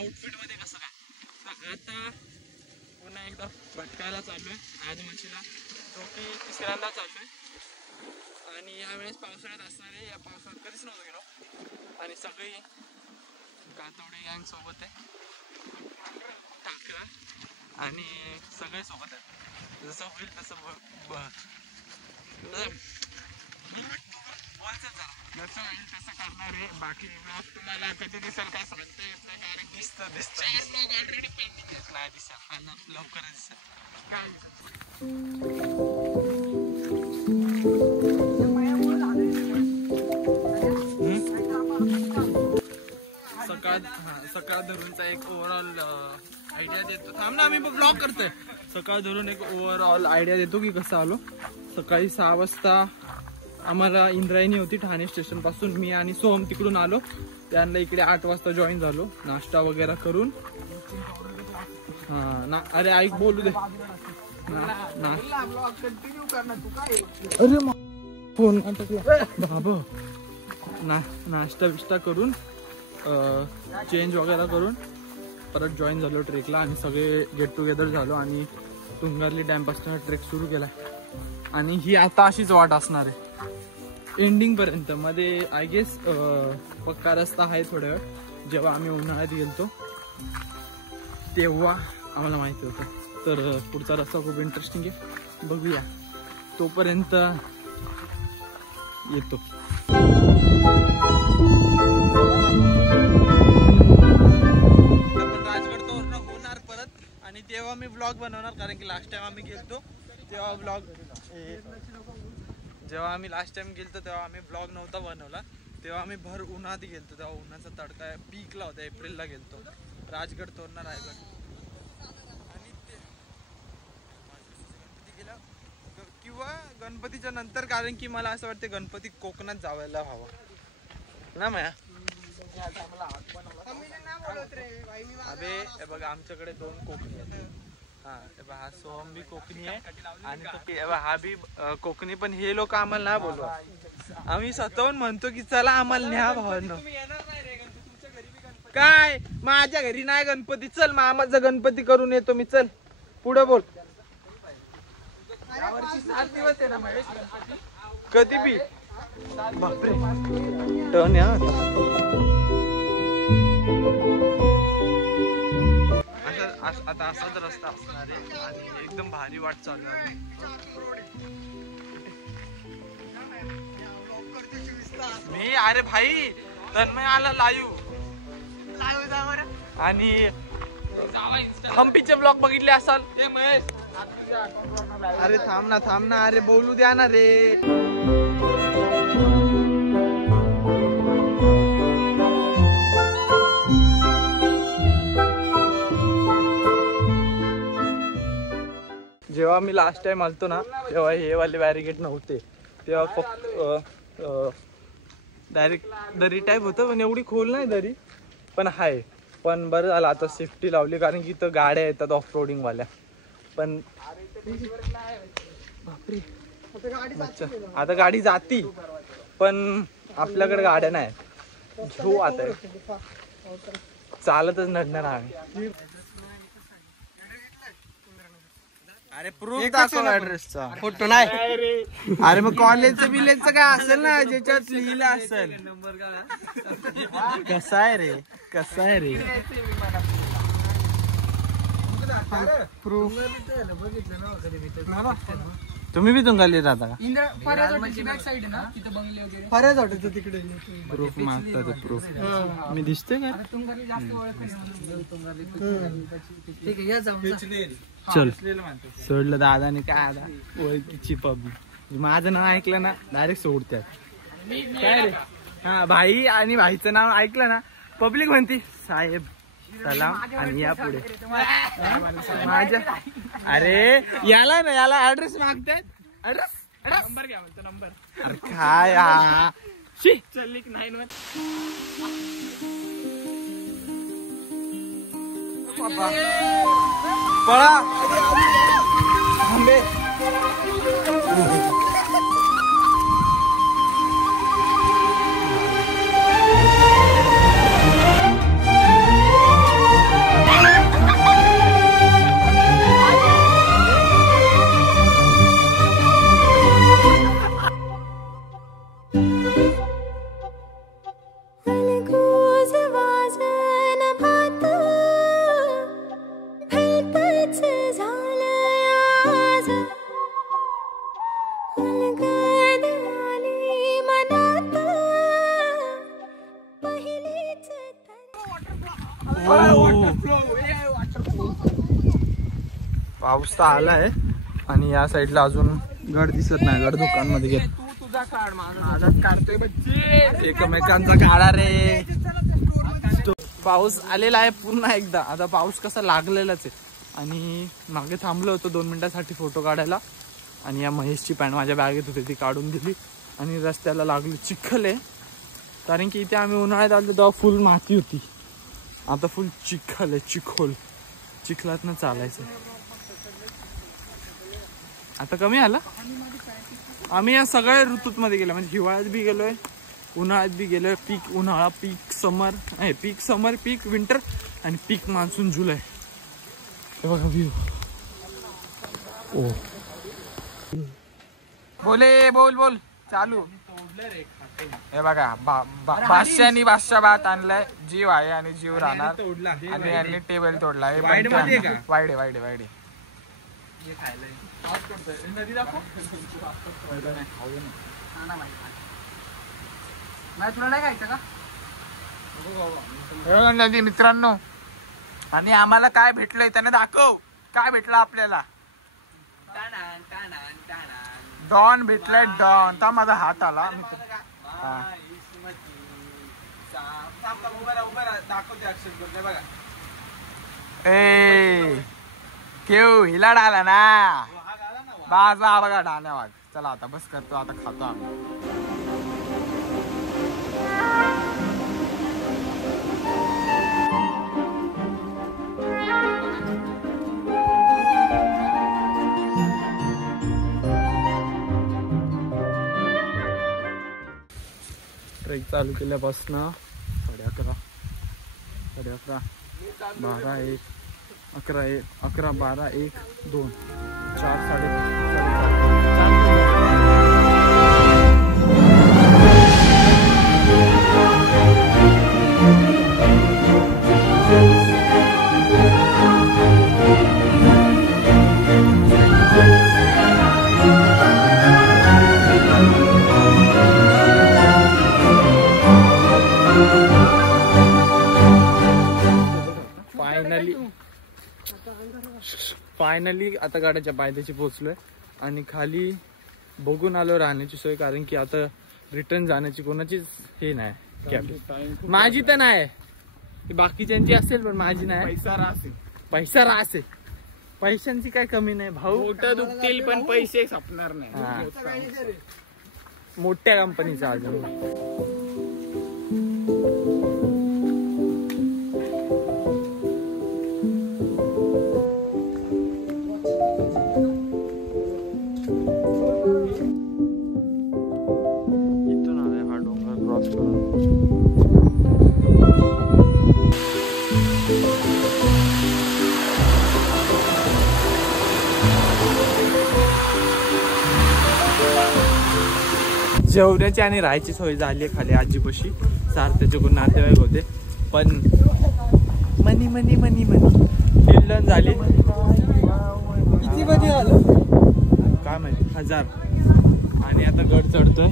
Outfit मध्ये कसं काय. तर आता पुन्हा एकदा भटकायला चाललोय आजमशीला, जो की तिसऱ्यांदा चाललोय. आणि यावेळेस पावसाळ्यात असणार आहे. या पावसाळ्यात कधीच नव्हतं गेलो. आणि सगळी कातवडे गँग सोबत आहे, टाकरा आणि सगळे सोबत आहेत. जसं होईल तसं जसं होईल तसं करणार आहे. बाकी ब्लॉग तुम्हाला कधी दिसेल काय सांगता येत नाही, कारण दिसतं ब्लॉग ऑलरेडी पेंडिंग आहेत. नाही दिसेल आणि लवकरच दिसेल काय. सकाळ धरूनचा एक ओव्हरऑल आयडिया देतो. थांब ना, आम्ही ब्लॉग करतोय. सकाळ धरून एक ओव्हरऑल आयडिया देतो की कसं आलो. सकाळी 6 वाजता आम्हाला इंद्रायणी होती ठाणे स्टेशन पासून. मी आणि सोहम तिकडून आलो. त्यांना इकडे 8 वाजता जॉईन झालो. नाश्ता वगैरे करून अरे ऐक बोलू दे. अरे फोन बाबा. नाश्ता बिष्टा करून चेंज वगैरे करून परत जॉईन झालो ट्रेकला. आणि सगळे गेट टुगेदर झालो आणि तुंगारली डॅम पासून ट्रेक सुरू केला. आणि ही आता अशीच वाट असणार आहे एंडिंग पर्यंत. मध्ये आय गेस पक्का रस्ता आहे थोड्या वेळ. जेव्हा आम्ही उन्हाळ्यात गेलतो तेव्हा आम्हाला माहिती होतं. तर पुढचा रस्ता खूप इंटरेस्टिंग आहे, बघूया. तोपर्यंत येतो. आणि तेव्हा मी ब्लॉग बनवणार, कारण की लास्ट टाइम आम्ही गेलतो तेव्हा जेव्हा आम्ही लास्ट टाइम गेलतो तेव्हा आम्ही ब्लॉग नव्हता बनवला. तेव्हा आम्ही भर उन्हात गेलतो. तेव्हा उन्हाचा तडका पीकला होता. एप्रिलला गेलतो. राजगड तोरणा रायगड. आणि ते गणपती गेला किंवा गणपतीच्या नंतर, कारण की मला असं वाटतं गणपती कोकणात जावायला हवा ना माया. अबे बघा आमच्याकडे 2 कोकणी आहेत. हा सोहम बी कोकणी आहे आणि हा बी कोकणी. पण हे लोक आम्हाला नाही बोलवा. आम्ही स्वतःहून म्हणतो की चला आम्हाला न्या भावांनो. काय माझ्या घरी नाही गणपती, चल मामाचा गणपती करून येतो मी. चल पुढे बोल. 7 दिवस आहे ना महेश कधी बी. बापरे टर्न या. आता असाच रस्ता असणार आहे आणि एकदम भारी वाट चालू आहे. मी अरे भाई तन्मय आला लाईव्ह. आणि हम्पीचे ब्लॉग बघितले असाल. अरे थांब ना अरे बोलू द्या ना रे. जेव्हा मी लास्ट टाइम आलतो ना तेव्हा हे वाले बॅरिकेड नव्हते. तेव्हा फक्त डायरेक्ट दरी टाईप होतं, पण एवढी खोल नाही दरी, पण आहे. पण बरं झालं आता सेफ्टी लावली, कारण की इथं गाड्या येतात ऑफ रोडिंग वाल्या. पण बापरे आता गाडी जाती, पण आपल्याकडे गाड्या नाही. घेऊ आता चालतच नडणार आम्ही. अरे प्रूफ दाखव ॲड्रेसचा. फोटो नाही. अरे मग कॉलेजचं बिलेजचं काय असेल ना ज्याच्यात लिहिलं असेल. कसा आहे रे प्रूफ. तुम्ही बी तुंगाली राहता का? प्रूफ मागतात. प्रूफ मी दिसतोय का? चल सोडलं दादाने. काय आता ओळखीची पब्लिक माझं नाव ऐकलं ना डायरेक्ट सोडतात. काय रे. हा भाई आणि भाईचं नाव ऐकलं ना पब्लिक म्हणते साहेब सलाम आणि या पुढे माझ्या. अरे याला ऍड्रेस मागतायत. ऍड्रेस नंबर घ्या म्हणतो. नंबर अरे काय चल 9 पळा थांबे. पाऊस तर आलाय आणि या साईडला अजून गड दिसत नाही. गड दुकानमध्ये गेले. तू तुझा काढ, माझाच काढतोय बच्ची. एकमेकांचा काढा रे. पाऊस आलेला आहे पुन्हा एकदा. आता पाऊस कसा लागलेलाच आहे. आणि मागे थांबलो होतो 2 मिनिटासाठी फोटो काढायला आणि या महेशची पॅन्ट माझ्या बॅगेत होती ती काढून दिली. आणि रस्त्याला लागली चिखल आहे कारण की इथे आम्ही उन्हाळ्यात आलो तेव्हा फुल माती होती. आता फुल चिखल आहे. चिखलातनं चालायचं. आता कमी आला. आम्ही या सगळ्या ऋतूत मध्ये गेलो म्हणजे हिवाळ्यात बी गेलोय, उन्हाळ्यात बी गेलोय. पीक उन्हाळा, पीक समर, पीक समर, पीक विंटर आणि पीक मान्सून जुलै. हे बघा व्ह्यू. ओ बोल चालू. हे बघा बादशाहनी बादशाह भात आणलाय. जीव आहे आणि जीव राहणार. आणि यांनी टेबल तोडला. वाईडे नदी मित्रांनो. आणि आम्हाला काय भेटलंय त्याने दाखव. काय भेटलं आपल्याला? डॉन भेटलाय. डॉन. ता माझा हात आला. ए केव हिला डाला ना. बाजा बघा डाण्या वाघ. चला आता बस करतो. आता खातो आम्ही. ट्रेक चालू केल्यापासून 11:30, 11:30, 12, 1, 11, 11, 12, 1, 2, 4, 4:30. फायनली आता गाड्याच्या पायथ्याशी पोहोचलोय आणि खाली बघून आलो राहण्याची सोय कारण की आता रिटर्न जाण्याची कोणाचीच हे नाही. कॅब माझी तर नाही, बाकीच्यांची असेल पण माझी नाही. पैसा रास आहे. पैशांची काय कमी नाही भाऊ. मोठं दुखतील पण पैसे संपणार नाही. मोठ्या कंपनीचा अजून. जेवण्याची आणि राहायची सोय झाली आहे खाली आजीपाशी. सारथ्याचे कोण नातेवाईक होते पण मनी डन झाली. किती मध्ये आलं काय माहिती. 1000. आणि आता गड चढतोय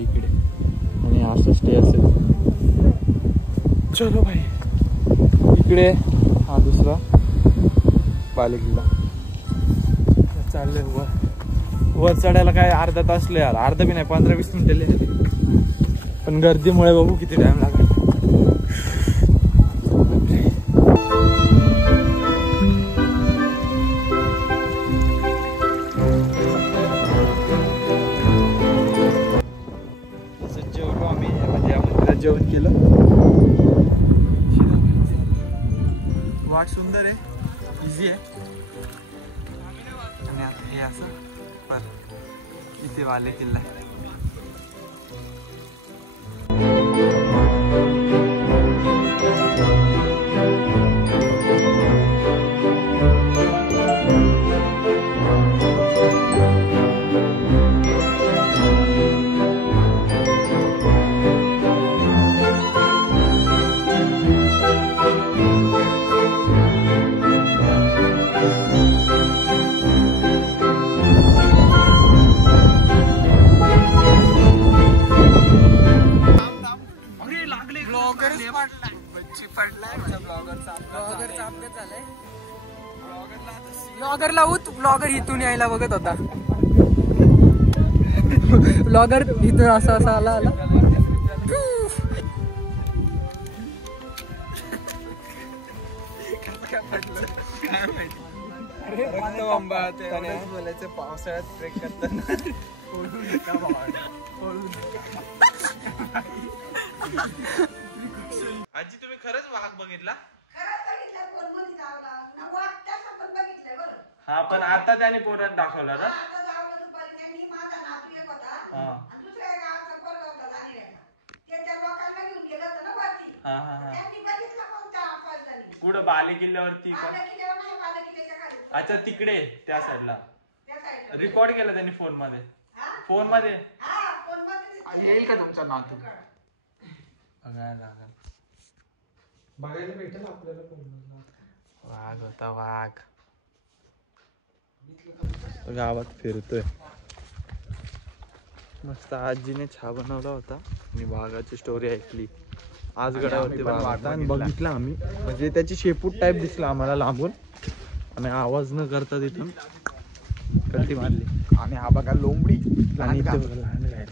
इकडे आणि असं स्टे असेल. चलो भाई. इकडे हा दुसरा बालेकिल्ला. चाललंय वर चढायला काय अर्धा तास लय आला. अर्धा बी नाही 15-20 मिनिटं लय. पण गर्दीमुळे बघू किती टाइम लागेल. जेवलो आम्ही म्हणजे या मंदिरात जेवण केलं. वाट सुंदर आहे, इझी आहे. आणि आता हे असं इथे बालेकिल्ला आहे. ब्लॉगर लावूत ब्लॉगर इथून यायला बघत होता ब्लॉगर इथून असा असा आला बोलायचं पावसाळ्यात ट्रेक करताना आजी तुम्ही खरंच वाघ बघितला? हा पण आता त्याने पोरात दाखवला ना. कुठं बाले किल्ल्यावरती का? अच्छा तिकडे त्या साईडला रेकॉर्ड केलं त्यांनी फोन मध्ये येईल का तुमचा नातू? बघायला भेटेल आपल्याला. वाघ होता वाघ गावात फिरतोय मस्त. आजीने चहा बनवला होता आणि वाघाची स्टोरी ऐकली. आज गडावरती वाघ होता आणि बघितला आम्ही. म्हणजे त्याची शेपूट टाईप दिसला आम्हाला लांबून आणि आवाज न करता तिथून कल्टी मारली. आणि हा बघा लोंबडी आणि इथे बघा लहान गाय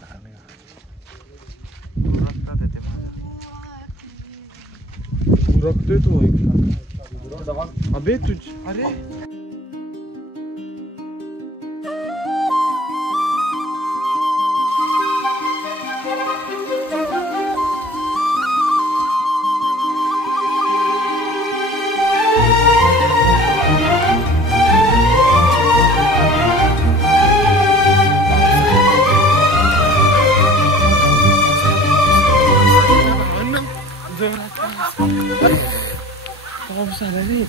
रखतोय तो अबे तुझ. अरे पाऊस आला रे.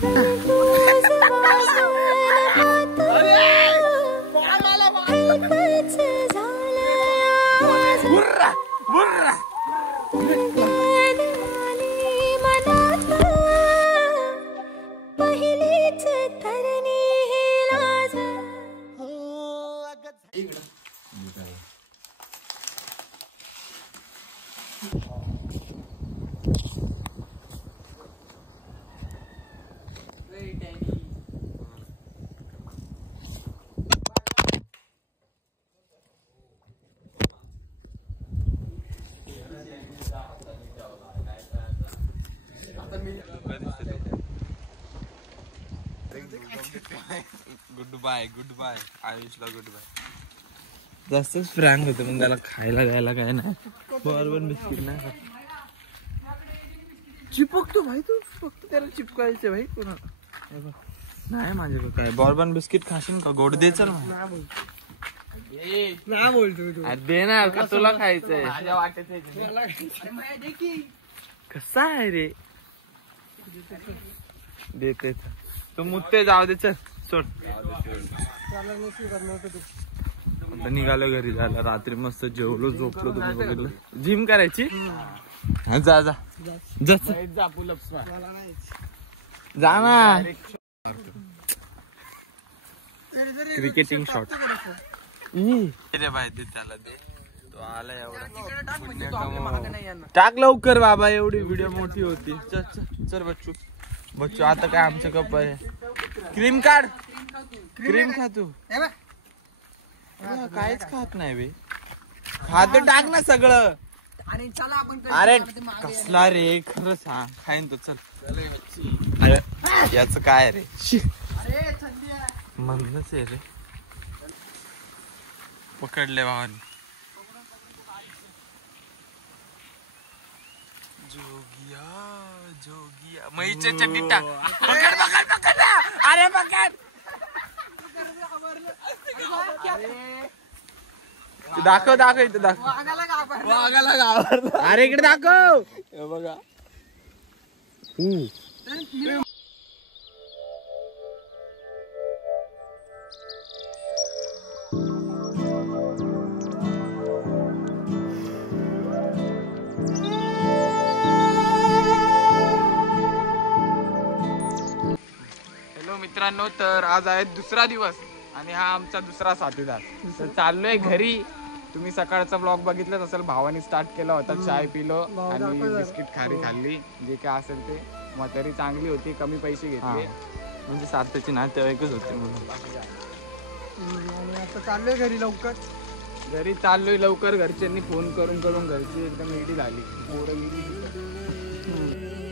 गुड बाय आयुषला गुड बाय. जास्तच फ्रँक होतं मग त्याला खायला द्यायला काय नाही. बरोबर बिस्किट नाही खात. चिपकतो भाई तू फक्त त्याला चिपकायचे भाई कोणाला नाही. माझ्याकडे काय बॉर्बन बिस्किट खाशील का? गोड दे चल. ना बोलतो दे ना का तुला खायचंय? कसा आहे रे? देते तू मुत्ते जाऊ दे चल सोड. निघालो घरी झालं. रात्री मस्त जेवलो झोपलो. तुम्ही बघितलं जिम करायची. जा जा जा जा ना. क्रिकेटिंग शॉट रे बाय दे त्याला दे. तो आला एवढा टाक लवकर बाबा. एवढी व्हिडिओ मोठी होती. चल चल चल बच्चू बच्चू आता काय आमचं कप आहे. क्रीम काढ. क्रीम खा तू. काहीच खात नाही बे. खात टाक ना सगळं. अरे कसला रे खरं सांग. खाईन तो चल. अरे याच काय रे म्हणूनच आहे रे. पकडले भावानी. जोगिया जोगिया मैच्या चड्डी टाक. पकड पकड पकड. अरे पकड. दाखव दाखव इथे दाखव. वाघाला घाबरला. अरे इकडे दाखव. हे बघा. मित्रांनो तर आज आहे दुसरा दिवस आणि हा आमचा दुसरा साथीदार. तर चाललोय घरी. तुम्ही सकाळचा ब्लॉग बघितलाच असेल. भावानी स्टार्ट केला होता. चाय पिलो आणि बिस्किट खारी खाल्ली. जे काय असेल ते. म्हातारी चांगली होती. कमी पैसे घेतले म्हणजे सार्थची नातेवाईकच होते म्हणून. आणि आता चाललोय घरी लवकर. घरी चाललोय लवकर. घरच्यांनी फोन करून घरची एकदम रेडी झाली. पोरं गेली.